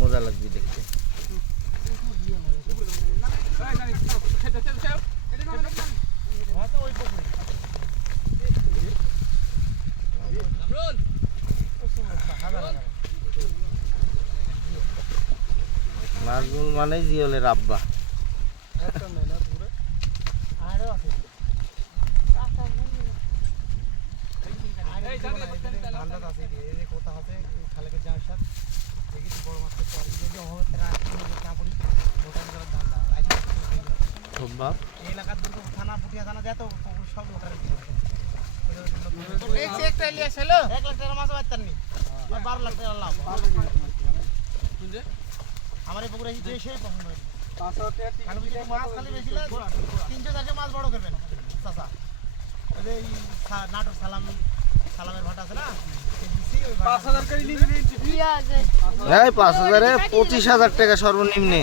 মজা লাগবে দেখতে। নাজমুল মানে জিওলের আব্বা। আমার এই পুকুরে সেই পছন্দ হয়েছে। মাছ খালি বেশি 300-400 মাছ বড় করবেন চাচা। এই নাটোর সালামের ভাটা আছে না, 5,000 25,000 টাকা সর্বনিম্নে।